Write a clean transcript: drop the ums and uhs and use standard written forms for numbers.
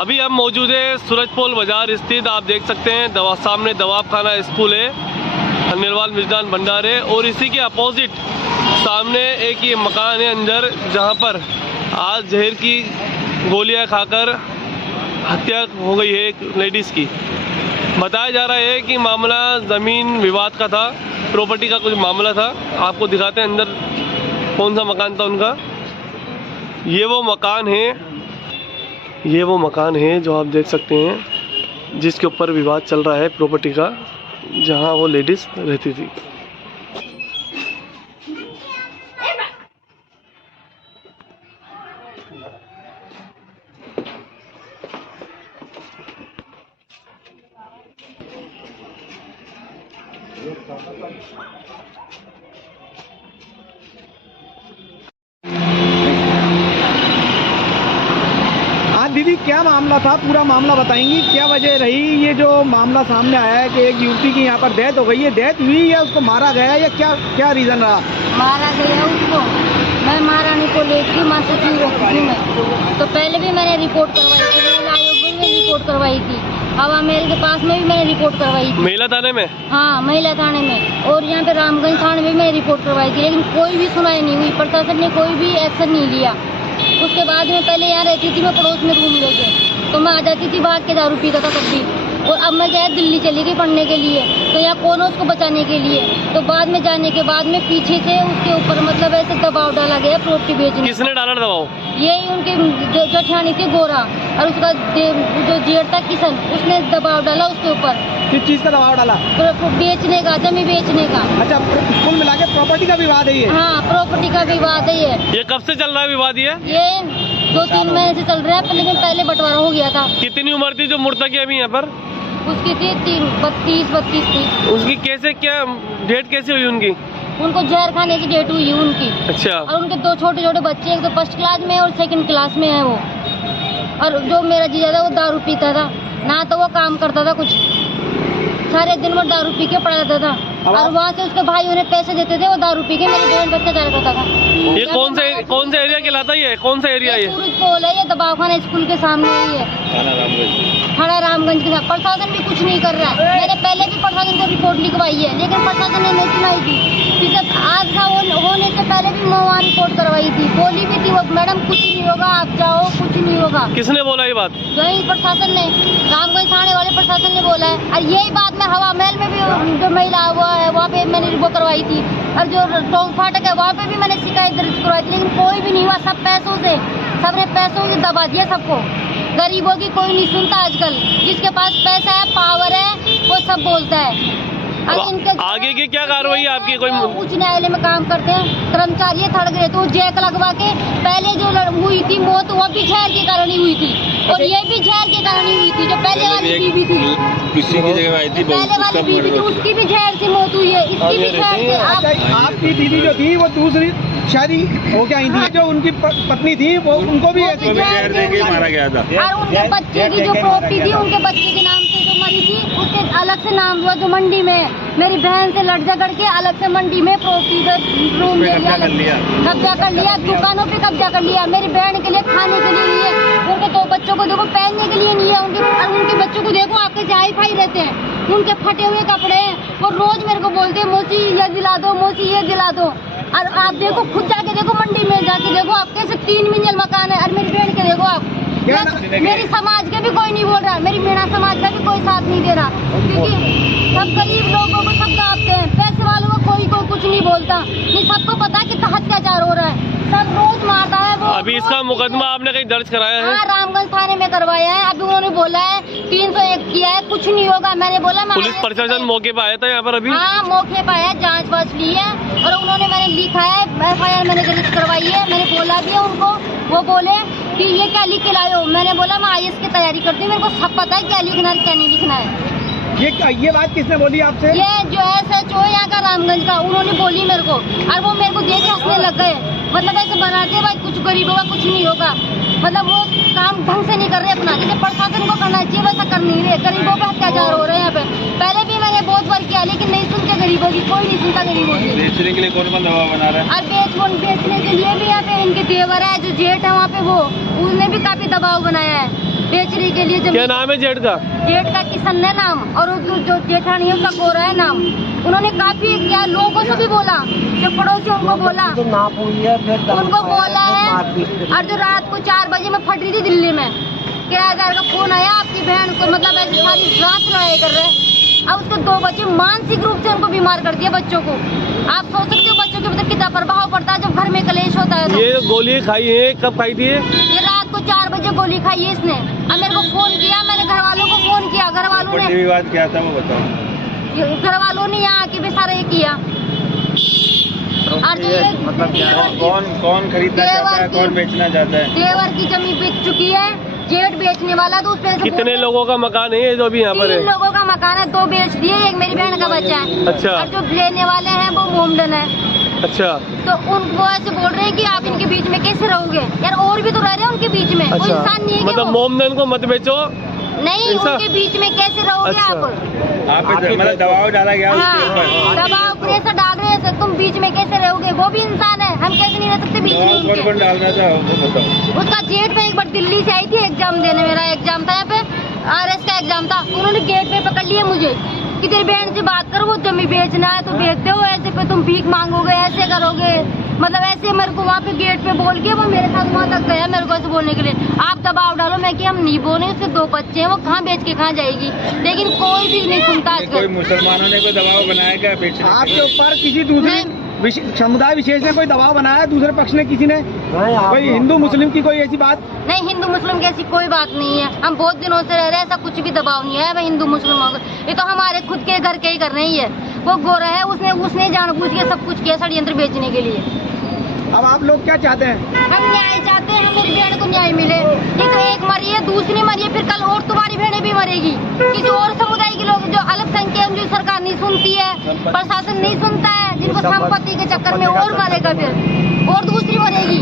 अभी हम मौजूद है सूरजपोल बाजार स्थित, आप देख सकते हैं सामने दवाब खाना स्कूल है, निर्वाल मिजदान भंडारे, और इसी के अपोजिट सामने एक ये मकान है अंदर, जहां पर आज जहर की गोलियां खाकर हत्या हो गई है एक लेडीज़ की। बताया जा रहा है कि मामला ज़मीन विवाद का था, प्रॉपर्टी का कुछ मामला था। आपको दिखाते हैं अंदर कौन सा मकान था उनका। ये वो मकान है जो आप देख सकते हैं, जिसके ऊपर विवाद चल रहा है प्रॉपर्टी का, जहां वो लेडीज रहती थी। दीदी, क्या मामला था? पूरा मामला बताएंगी, क्या वजह रही? ये जो मामला सामने आया है कि एक युवती की यहाँ पर डेथ हो गई है, डेथ हुई या उसको मारा गया या क्या रीजन रहा? मारा गया उसको। मैं महारानी को लेकर माँ से क्यों रोकती मैं, तो पहले भी मैंने रिपोर्ट करवाई थी, महिला आयोग में भी रिपोर्ट करवाई थी, हवा महल के पास में भी मैंने रिपोर्ट करवाई थी, महिला थाने में। हाँ, महिला थाने में, और यहाँ पे रामगंज थाने में मैंने रिपोर्ट करवाई थी, लेकिन कोई भी सुनाई नहीं हुई, प्रशासन ने कोई भी एक्शन नहीं लिया। उसके बाद में पहले यहाँ रहती थी मैं पड़ोस में रूम लेके, तो मैं आ जाती थी भाग के दारू पीता था तब भी, और अब मैं क्या दिल्ली चली गई पढ़ने के लिए, तो यहाँ कौन है उसको बचाने के लिए। तो बाद में जाने के बाद में पीछे से उसके ऊपर मतलब ऐसे दबाव डाला गया प्रॉपर्टी बेचने। किसने डाला दबाव? यही उनके जेठानी थी गोरा, और उसका जो जेठ था किशन, उसने दबाव डाला उसके ऊपर। किस चीज का दबाव डाला? बेचने का, जमीन बेचने का। अच्छा, कुल मिला के प्रॉपर्टी का विवाद है ये? हाँ, प्रॉपर्टी का विवाद है ये कब से चल रहा है विवाद? ये 2-3 महीने से चल रहा है, लेकिन पहले बंटवारा हो गया था। कितनी उम्र थी जो मुर्तकी अभी यहाँ पर? उसकी थी 32 थी। उसकी कैसे, क्या डेट कैसे हुई उनकी? उनको जहर खाने की डेट हुई उनकी। अच्छा। और उनके 2 छोटे बच्चे, एक तो 1st क्लास में और 2nd क्लास में है वो। और जो मेरा जीजा था वो दारू पीता था, ना तो वो काम करता था कुछ, सारे दिन वो दारू पी के पड़ा रहता था, और वहाँ से उसके भाई उन्हें पैसे देते थे, वो दारू पी के मेरी बहन बच्चा जाया करता था। ये कौन सा एरिया कहलाता है? कौन सा एरिया है? सूरजपोल है, ये दबावखाना स्कूल के सामने ही है, थाना रामगंज के साथ। प्रशासन भी कुछ नहीं कर रहा है। मैंने पहले भी प्रशासन को रिपोर्ट लिखवाई है, लेकिन प्रशासन ने नहीं सुनाई थी। आज का होने से पहले भी मैं वहाँ रिपोर्ट करवाई थी, बोली भी थी वो मैडम कुछ नहीं होगा, आप जाओ, कुछ नहीं होगा। किसने बोला ये बात? यही प्रशासन ने, रामगंज थाने वाले प्रशासन ने बोला है। और यही बात मैं हवा महल में भी जो महिला हुआ है वहाँ पे मैंने रिपोर्ट करवाई थी, और जो टोंक फाटक है वहाँ पे भी मैंने शिकायत दर्ज करवाई थी, लेकिन कोई भी नहीं हुआ। सब पैसों से, सबने पैसों से दबा दिया सबको। गरीबों की कोई नहीं सुनता आजकल, जिसके पास पैसा है, पावर है, वो सब बोलता है। आगे की क्या कार्रवाई है आपकी? कोई उच्च न्यायालय में काम करते हैं कर्मचारी, थर्ड ग्रेड, तो जैक लगवा के पहले जो हुई थी मौत, वो भी जहर के कारण ही हुई थी, और ये भी जहर के कारण ही हुई थी। जो पहले वाली बीवी थी, किसी की जगह आई थी, पहले वाली बीवी थी, उसकी भी जहर से मौत हुई है, इसकी भी जहर से। आपकी दीदी जो थी वो दूसरी शादी हो के आई थी, जो उनकी पत्नी थी वो उनको भी ऐसे जहर देके मारा गया था। और उनके बच्चे की जो प्रॉपर्टी थी, उनके बच्चे के नाम से जो मरी थी, उसके अलग से नाम हुआ, जो मंडी में मेरी बहन से लड़ झगड़ के अलग से मंडी में प्रॉपर्टी रूम ले लिया, कब्जा कर लिया, दुकानों पे कब्जा कर लिया। मेरी बहन के लिए खाने के लिए लिए, उनके 2 बच्चों को देखो पहनने के लिए नहीं है, उनके बच्चों को देखो आपके हाई-फाई रहते हैं, उनके फटे हुए कपड़े हैं, वो रोज मेरे को बोलते हैं मौसी ये दिला दो, मौसी ये दिला दो। और आप देखो, खुद जाके देखो, मंडी में जाके देखो, आप कैसे 3 मंजिल मकान है, और मेरी बहन के देखो आप। मेरी समाज के भी कोई नहीं बोल रहा, मेरी मीणा समाज का भी कोई साथ नहीं दे रहा, क्योंकि सब गरीब लोगों को सब दाबते हैं, पैसे वालों को कोई कुछ नहीं बोलता। नहीं, सबको पता है कितना अत्याचार हो रहा है, सब रोज मारता है वो। अभी इसका मुकदमा आपने कहीं दर्ज कराया है? हाँ, रामगंज थाने में करवाया है। अभी उन्होंने बोला है 301 किया है, कुछ नहीं होगा। मैंने बोला पुलिस प्रशासन मौके पे आया था यहाँ पर अभी? हाँ, मौके पे आया, जांच वाच ली है, और उन्होंने मैंने लिखा है, FIR मैंने दर्ज करवाई है। मैंने बोला भी है उनको, वो बोले कि ये क्या लिख के लाए हो? मैंने बोला मैं IAS की तैयारी करती हूँ, मेरे को सब पता है क्या लिखना है क्या नहीं लिखना है। ये बात किसने बोली आपसे? ये जो SHO यहाँ का रामगंज का, उन्होंने बोली मेरे को, और वो मेरे को देख के हंसने लग गए। मतलब ऐसे बनाते भाई कुछ गरीबों का कुछ नहीं होगा, मतलब वो काम ढंग से नहीं कर रहे अपना, जैसे प्रशासन को करना चाहिए वैसा कर नहीं रहे। गरीबों पे अत्याचार हो रहे हैं यहाँ पे। पहले भी मैंने बहुत बार किया, लेकिन नहीं सुनते गरीबों की, कोई नहीं सुनता गरीबों की। बेचने के लिए कौन दबाव बना रहा है? और बेचने के लिए भी यहाँ पे इनके देवर है, जो जेठ है वहाँ पे, वो उसने भी काफी दबाव बनाया है। बेचने के लिए क्या जमीन। नाम है जेठ का? जेठ का किशन है नाम, और जो जेठानी है उसका गोरा है नाम। उन्होंने काफी क्या लोगों से भी बोला, जो पड़ोसी उनको बोला, उनको बोला है। और जो रात को 4 बजे मैं फट रही थी दिल्ली में, किराएदार का फोन आया, आपकी बहन को मतलब ऐसे सारी रात लड़ाई कर रहे हैं। अब उसके 2 बच्चे मानसिक रूप से उनको बीमार कर दिया बच्चों को। आप सोच सकते हो बच्चों के ऊपर कितना प्रभाव पड़ता है जब घर में कलेश होता है। तो ये गोली खाई है, कब खाई थी ये रात को 4 बजे गोली खाई है इसने। अब मेरे को फोन किया, मैंने घर वालों को फोन किया, घर वालों ने, विवाद क्या था वो बताओ। घर वालों ने यहाँ आके भी सारा ये किया। और मतलब क्या है? कौन खरीदना चाहता है, कौन बेचना चाहता है? देवर की जमीन बेच चुकी है, जेठ बेचने वाला, तो उस पे कितने लोगों का मकान है ये जो अभी यहाँ पर 3 है? लोगों का मकान है, 2 बेच दिए, एक मेरी बहन का बच्चा है। अच्छा। और जो लेने वाले हैं वो मोमडन है। अच्छा, तो उनको ऐसे बोल रहे हैं कि आप इनके बीच में कैसे रहोगे यार, और भी तो रह रहे हैं उनके बीच में, कोई इंसान नहीं है कि मतलब वो? मोमडन को मत बेचो। नहीं, ऐसा? उनके बीच में कैसे रहोगे अच्छा। आप? मतलब दबाव डाला गया उसके ऊपर। हाँ, दबाव प्रेशर डाल रहे हैं, तुम बीच में कैसे रहोगे? वो भी इंसान है, हम कैसे नहीं रह सकते बीच में दबाव उनके? कौन डाल रहा था वो बताओ। उसका जेठ पे एक बार दिल्ली से आई थी एग्जाम देने, मेरा एग्जाम था यहाँ पे, RS का एग्जाम था। उन्होंने गेट पे पकड़ लिया मुझे कि तेरी बहन से बात करो, वो जमीन बेचना है तो बेच दो, ऐसे पे तुम भीख मांगोगे, ऐसे करोगे, मतलब ऐसे मेरे को वहाँ पे गेट पे बोल के वो मेरे साथ वहाँ तक गया मेरे को ऐसे बोलने के लिए। आप दबाव डालो, मैं कि हम नहीं बोले, उसके 2 बच्चे हैं, वो कहाँ बेच के कहाँ जाएगी, लेकिन कोई भी नहीं सुनता कोई आजकल। मुसलमानों ने कोई दबाव बनाया क्या बेचने के आपके लिए? ऊपर किसी दूसरे समुदाय विशेष ने कोई दबाव बनाया, दूसरे पक्ष ने किसी ने, कोई हिंदू मुस्लिम की कोई ऐसी बात? नहीं, हिंदू मुस्लिम की ऐसी कोई बात नहीं है, हम बहुत दिनों से रह रहे हैं, ऐसा कुछ भी दबाव नहीं है भाई हिंदू मुस्लिम। ये तो हमारे खुद के घर के ही कर रही है। वो गोरा है, उसने जानबूझ के सब कुछ किया षड्यंत्र बेचने के लिए। अब आप लोग क्या चाहते हैं? हम न्याय चाहते हैं, हमें बहन को न्याय मिले। ये तो एक मरी है, दूसरी मरी है, फिर कल और तुम्हारी बहनें भी मरेगी। किसी और समुदाय के लोग जो अल्पसंख्यक, जो सरकार नहीं सुनती है, प्रशासन नहीं सुनता है, जिनको संपत्ति के चक्कर में और मरेगा, फिर और दूसरी मरेगी।